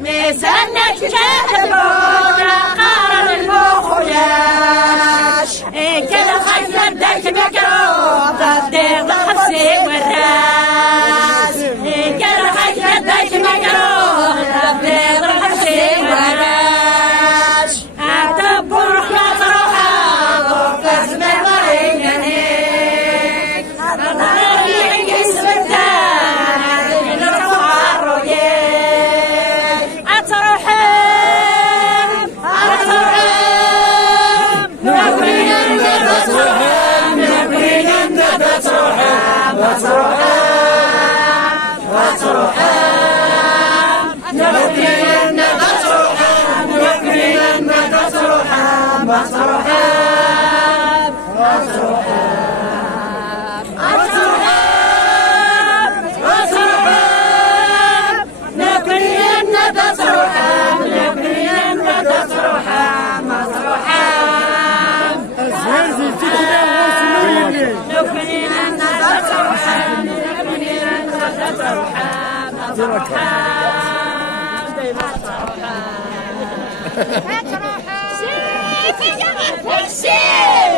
ميزانك كاتبون قارن المخلاش كلا خير داك مكروه ضدير الخفسي والراس كلا خير داك مكروه ضدير الخفسي والراس اعتبر رحمة روحها وفاز من مرينانيك نظري اسم الدان هذه الرفع سيف يا غرفة سيف